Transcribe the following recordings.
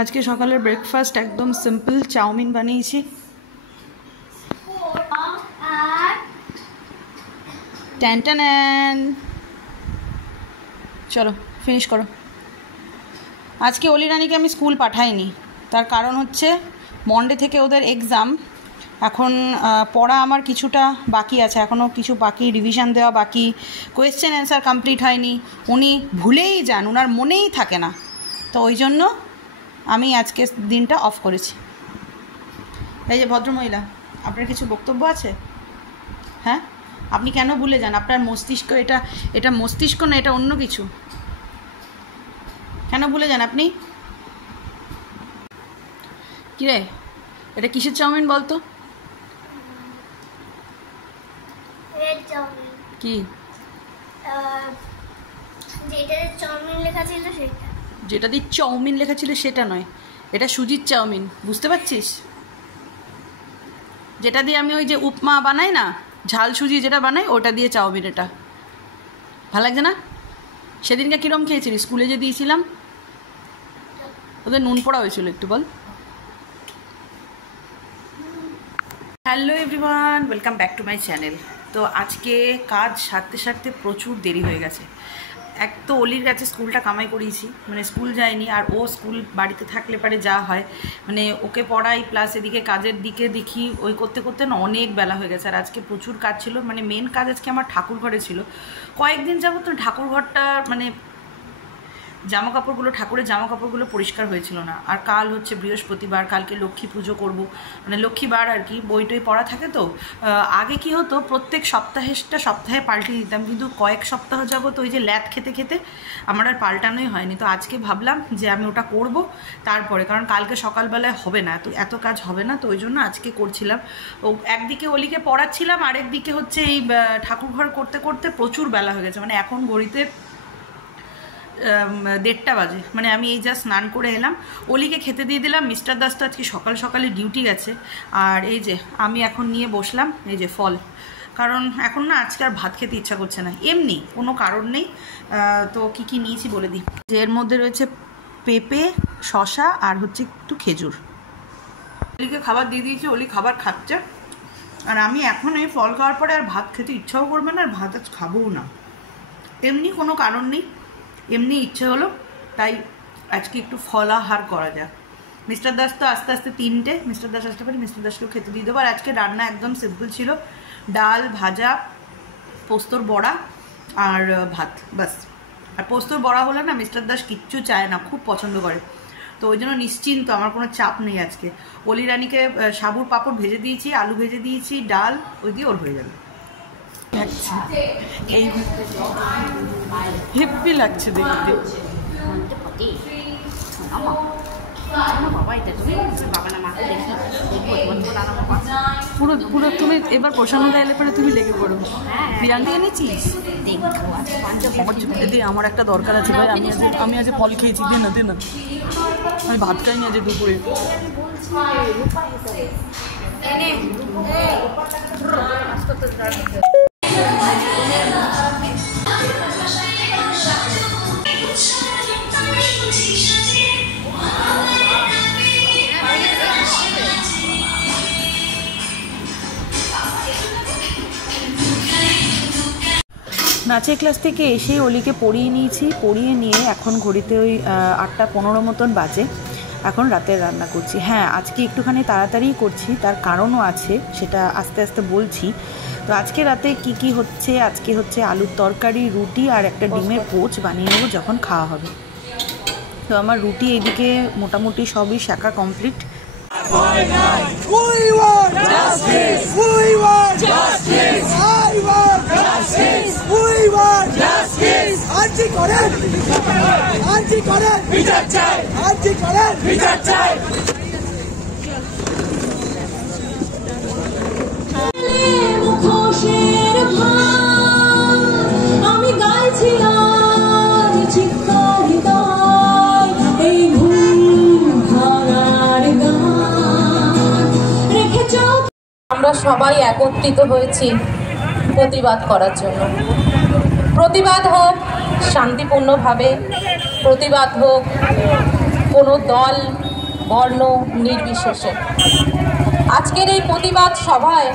আজকে সকালের ব্রেকফাস্ট একদম সিম্পল, চাউমিন বানিয়েছি। ট্যান চলো ফিনিশ করো। আজকে অলি রানীকে আমি স্কুল পাঠাইনি, তার কারণ হচ্ছে মন্ডে থেকে ওদের এক্সাম। এখন পড়া আমার কিছুটা বাকি আছে, এখনও কিছু বাকি, রিভিশন দেওয়া বাকি, কোয়েশ্চেন অ্যান্সার কমপ্লিট হয়নি। উনি ভুলেই যান, ওনার মনেই থাকে না, তো ওই জন্য আমি আজকে দিনটা অফ করেছি। এই যে ভদ্রমহিলা, আপনার কিছু বক্তব্য আছে? হ্যাঁ, আপনি কেন ভুলে যান? আপনার মস্তিষ্ক এটা মস্তিষ্ক না, এটা অন্য কিছু। কেন ভুলে যান আপনি? কিরে, এটা কিসের চাউমিন বলতো? কি যেটা দিয়ে চাউমিন লেখা ছিল সেটা নয়, এটা সুজির চাউমিন, বুঝতে পারছিস? যেটা দিয়ে আমি ওই যে উপমা বানাই না, ঝাল সুজি যেটা বানাই, ওটা দিয়ে চাউমিন। এটা ভালো লাগছে না? সেদিনকে কীরকম খেয়েছিলি? স্কুলে যে দিয়েছিলাম, ওদের নুন পোড়া হয়েছিল একটু, বল। Hello everyone, welcome back to my channel. তো আজকে কাজ সারতে সারতে প্রচুর দেরি হয়ে গেছে। এক তো অলির কাছে স্কুলটা কামাই করিয়েছি, মানে স্কুল যায়নি, আর ও স্কুল বাড়িতে থাকলে পারে যা হয়, মানে ওকে পড়াই প্লাস এদিকে কাজের দিকে দেখি, ওই করতে করতে না অনেক বেলা হয়ে গেছে। আর আজকে প্রচুর কাজ ছিল, মানে মেন কাজ আজকে আমার ঠাকুর ঘরে ছিল। কয়েকদিন যাবত তো ঠাকুর ঘরটা মানে ঠাকুরের জামা কাপড়গুলো পরিষ্কার হয়েছিল না। আর কাল হচ্ছে বৃহস্পতিবার, কালকে লক্ষ্মী পুজো করব, মানে লক্ষ্মীবার আর কি, বইটই পড়া থাকে। তো আগে কি হতো, প্রত্যেক সপ্তাহে পাল্টে দিতাম, কিন্তু কয়েক সপ্তাহ যাবত ওই যে ল্যাদ খেতে খেতে আমার আর পাল্টানোই হয়নি। তো আজকে ভাবলাম যে আমি ওটা করব তারপরে, কারণ কালকে সকালবেলায় হবে না, এত কাজ হবে না, তো ওই জন্য আজকে করছিলাম। ও একদিকে অলিকে পড়াচ্ছিলাম, আরেকদিকে হচ্ছে এই ঠাকুর ঘর করতে করতে প্রচুর বেলা হয়ে গেছে। মানে এখন ঘড়িতে 1:30 বাজে, মানে আমি এই যা স্নান করে এলাম, অলিকে খেতে দিয়ে দিলাম। মিস্টার দাস তো আজকে সকাল সকালে ডিউটি গেছে। আর এই যে আমি এখন নিয়ে বসলাম এই যে ফল, কারণ এখন না আজকে আর ভাত খেতে ইচ্ছা করছে না, এমনি কোনো কারণ নেই। তো কি কি নিয়েছি বলে দিই। যে এর মধ্যে রয়েছে পেঁপে, শশা আর হচ্ছে একটু খেজুর। অলিকে খাবার দিয়ে দিয়েছি, অলি খাবার খাচ্ছে। আর আমি এখন এই ফল খাওয়ার পরে আর ভাত খেতে ইচ্ছাও করবে না, আর ভাত আজ খাবোও না। এমনি কোনো কারণ নেই, এমনি ইচ্ছে হলো, তাই আজকে একটু ফলাহার করা যাক। মিস্টার দাস তো আস্তে আস্তে 3টে, মিস্টার দাস আসতে পারে, মিস্টার দাসকেও খেতে দিয়ে দেবো। আর আজকে রান্না একদম সিম্পল ছিল, ডাল, ভাজা, পোস্তর বড়া আর ভাত, বাস। আর পোস্তর বড়া হলে না মিস্টার দাস কিচ্ছু চায় না, খুব পছন্দ করে, তো ওই জন্য নিশ্চিন্ত, আমার কোনো চাপ নেই আজকে। অলি রানীকে সাবুর পাঁপড় ভেজে দিয়েছি, আলু ভেজে দিয়েছি, ডাল, ওই দিয়ে ওর হয়ে যাবে। এই হেব্বি লাগছে দেখতে। পুরো পুরো তুমি এবার প্রসন্নতা এলে পরে তুমি লেগে পড়ো। বিরিয়ানি এনেছিস? আমার একটা দরকার আছে ভাই, আমি আজ ফল খেয়েছি, দে না, আমি ভাত খাইনি আজ দুপুরে। নাচের ক্লাস থেকে এসেই অলিকে পড়িয়ে নিয়েছি, পড়িয়ে নিয়ে এখন ঘড়িতে ওই 8:15 মতন বাজে। এখন রাতের রান্না করছি। হ্যাঁ, আজকে একটুখানি তাড়াতাড়ি করছি, তার কারণও আছে, সেটা আস্তে আস্তে বলছি। তো আজকে রাতে কি কি হচ্ছে, আজকে হচ্ছে আলুর তরকারি, রুটি আর একটা ডিমের পোচ বানিয়ে নেবো যখন খাওয়া হবে। তো আমার রুটি এইদিকে মোটামুটি সবই শাঁকা কমপ্লিট। আমি গাইছিলাম আমরা সবাই একত্রিত হয়েছি প্রতিবাদ করার জন্য। প্রতিবাদ হোক শান্তিপূর্ণভাবে, প্রতিবাদ হোক কোনো দল বর্ণ নির্বিশেষে। আজকের এই প্রতিবাদ সভায়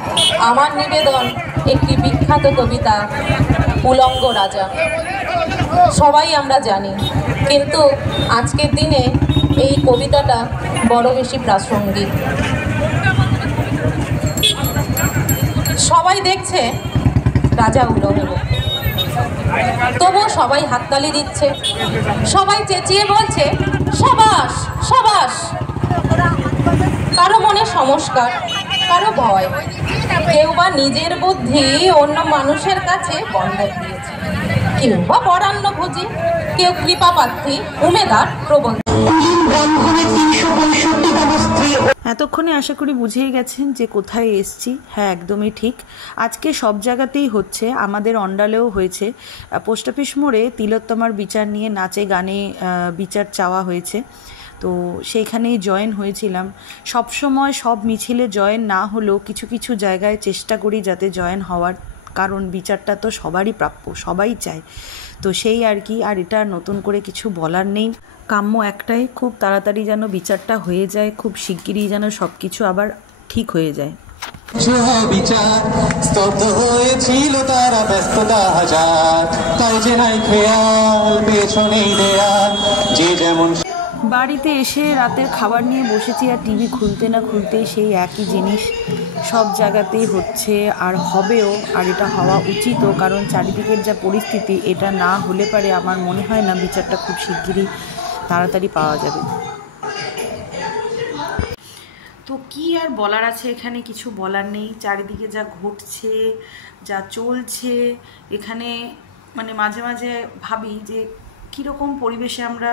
আমার নিবেদন একটি বিখ্যাত কবিতা উলঙ্গ রাজা। সবাই আমরা জানি, কিন্তু আজকের দিনে এই কবিতাটা বড় বেশি প্রাসঙ্গিক। সবাই দেখছে রাজা উলঙ্গ, তবুও সবাই হাততালি দিচ্ছে, সবাই চেঁচিয়ে বলছে সাবাস সাবাস। কারো মনে সংস্কার, কারো ভয়, কেউ বা নিজের বুদ্ধি অন্য মানুষের কাছে বন্ধক দিয়েছে, কেউ বা বরান্নভোজী, কেউ কৃপাপ্রার্থী, উমেদার, প্রবল। এতক্ষণে আশা করি বুঝেই গেছেন যে কোথায় এসছি। হ্যাঁ, একদমই ঠিক। আজকে সব জায়গাতেই হচ্ছে, আমাদের অন্ডালেও হয়েছে। পোস্ট অফিস মোড়ে তিলোত্তমার বিচার নিয়ে নাচে গানে বিচার চাওয়া হয়েছে, তো সেইখানেই জয়েন হয়েছিলাম। সব সময় সব মিছিলে জয়েন না হলেও কিছু কিছু জায়গায় চেষ্টা করি যাতে জয়েন হওয়ার, কারণ বিচারটা তো সবারই প্রাপ্য, সবাই চায়। তো সেই আর কি, আর এটা নতুন করে কিছু বলার নেই। কাম্য একটাই, খুব তাড়াতাড়ি যেন বিচারটা হয়ে যায়, খুব শিগগিরই যেন সব কিছু আবার ঠিক হয়ে যায়। বিচার স্তব্ধ হয়েছিল তারা ব্যস্ততা হাজার, তাই যে নাই খেয়াল পেছনেই দেয়াল যে যেমন। বাড়িতে এসে রাতের খাবার নিয়ে বসেছি, আর টিভি খুলতে না খুলতেই সেই একই জিনিস সব জায়গাতেই হচ্ছে আর হবেও, আর এটা হওয়া উচিতও, কারণ চারিদিকের যা পরিস্থিতি, এটা না হলে পারে আমার মনে হয় না বিচারটা খুব শিগগিরই তাড়াতাড়ি পাওয়া যাবে। তো কি আর বলার আছে, এখানে কিছু বলার নেই। চারিদিকে যা ঘটছে, যা চলছে, এখানে মানে মাঝে মাঝে ভাবি যে কীরকম পরিবেশে আমরা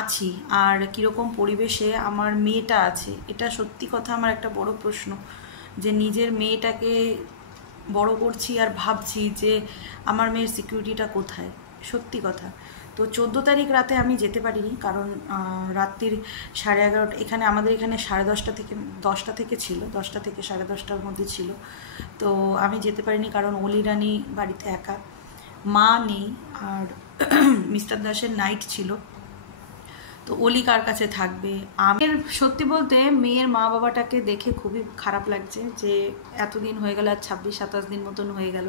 আছি আর কীরকম পরিবেশে আমার মেয়েটা আছে। এটা সত্যি কথা আমার একটা বড় প্রশ্ন, যে নিজের মেয়েটাকে বড় করছি আর ভাবছি যে আমার মেয়ের সিকিউরিটিটা কোথায়। সত্যি কথা। তো 14 তারিখ রাতে আমি যেতে পারিনি, কারণ রাত্রির 11:30, এখানে আমাদের এখানে 10:30 থেকে 10টা থেকে ছিল, 10টা থেকে 10:30টার মধ্যে ছিল। তো আমি যেতে পারিনি কারণ অলি রানী বাড়িতে একা, মা নেই, আর মিস্টার দাসের নাইট ছিল, তো অলি কার কাছে থাকবে। আমি সত্যি বলতে মেয়ের মা বাবাটাকে দেখে খুবই খারাপ লাগছে যে এতদিন হয়ে গেল, আর 26-27 দিন মতন হয়ে গেল,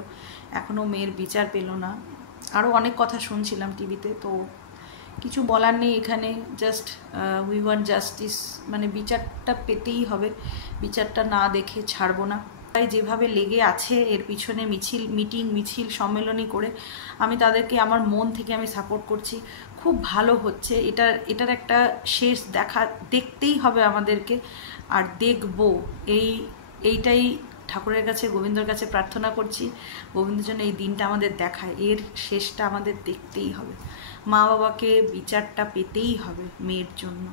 এখনও মেয়ের বিচার পেল না। আরও অনেক কথা শুনছিলাম টিভিতে, তো কিছু বলার নেই এখানে। জাস্ট উই ওয়ান্ট জাস্টিস, মানে বিচারটা পেতেই হবে, বিচারটা না দেখে ছাড়বো না। তাই যেভাবে লেগে আছে এর পিছনে মিছিল সম্মেলনী করে, আমি তাদেরকে আমার মন থেকে আমি সাপোর্ট করছি। খুব ভালো হচ্ছে, এটার একটা শেষ দেখতেই হবে আমাদেরকে, আর দেখবো। এইটাই ঠাকুরের কাছে, গোবিন্দর কাছে প্রার্থনা করছি, গোবিন্দের জন্য এই দিনটা আমাদের দেখায়, এর শেষটা আমাদের দেখতেই হবে। মা বাবাকে বিচারটা পেতেই হবে মেয়ের জন্য।